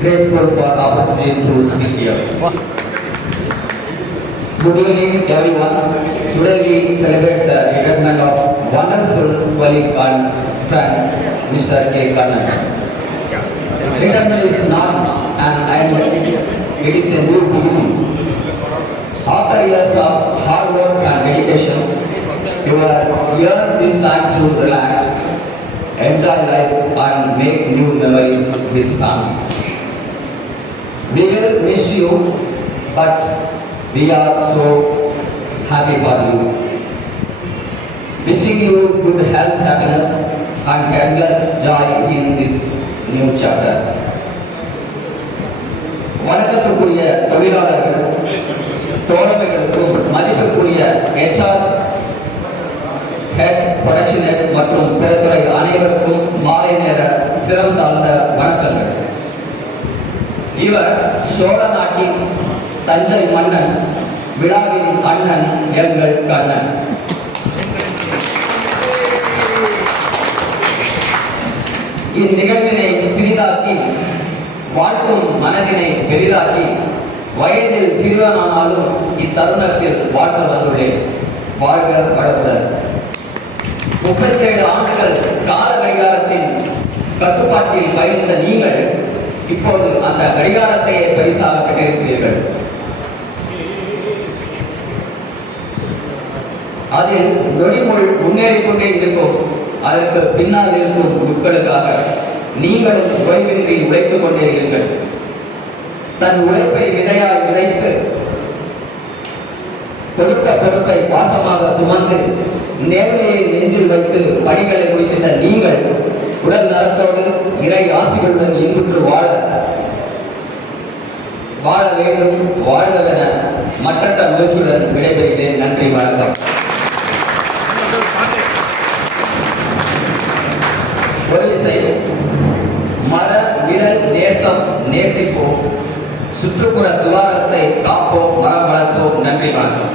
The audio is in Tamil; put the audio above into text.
grateful for opportunity to speak here. Good evening, everyone. Today we celebrate the retirement of wonderful colleague and friend, Mr. K. Kannan. Retirement is not an end; it is a new beginning. After years of hard work and dedication, you are here this time to relax, enjoy life, and make new memories with family. We will miss you, but we are so happy for you. Wishing you good health, happiness, and endless joy in this new chapter. வணக்கத்துக்குரிய தொழிலாளர்கள், தோழமைகளுக்கும் மதிப்புக்குரிய HR ஹெட், ப்ரொடக்ஷன் ஹெட் மற்றும் பிற துறை அனைவருக்கும் மாலை நேர சிரம் தாழ்ந்த வணக்கங்கள். இவர் சோழ நாட்டின் தஞ்சை மன்னன், விழாவின் அண்ணன் எங்கள் கண்ணன். இந்நிகழ்வினை சிறிதாக்கி வாழ்த்தும் மனதினை பெரிதாக்கி வயதில் சிறுவனானாலும் இத்தருணத்தில் வாழ்த்த வந்துள்ளேன். வாழ்க வளமுடன். 37 ஆண்டுகள் கால கடிகாரத்தின் கட்டுப்பாட்டில் பயணித்த நீங்கள் இப்போது அந்த கடிகாரத்தையே பரிசாக பெற்றிருக்கிறீர்கள். அதில் நொடிமுள் முன்னேறிக் கொண்டே இருக்கும். அதற்கு பின்னால் இருக்கும் மக்களுக்காக நீங்களும் ஓய்வின்றி உழைத்துக் கொண்டே இருங்கள். தன் உழைப்பை விதையாய் விதைத்து கொடுத்த பொறுப்பை பாசமாக சுமந்து நேர்மையை நெஞ்சில் வைத்து பணிகளை முடித்திட்ட நீங்கள் உடல் நலத்தோடு இறை ஆசிகளுடன் இன்புற்று வாழ வேண்டும். வாழ்வதென மற்றற்ற முயற்சியுடன் விடைபெறுகிறேன். நன்றி, வணக்கம். ஒரு விசை மர நிழல் நேசம் நேசிப்போம், சுற்றுப்புற சுகாதாரத்தை காப்போம், மரம் வளர்ப்போம். நன்றி, வணக்கம்.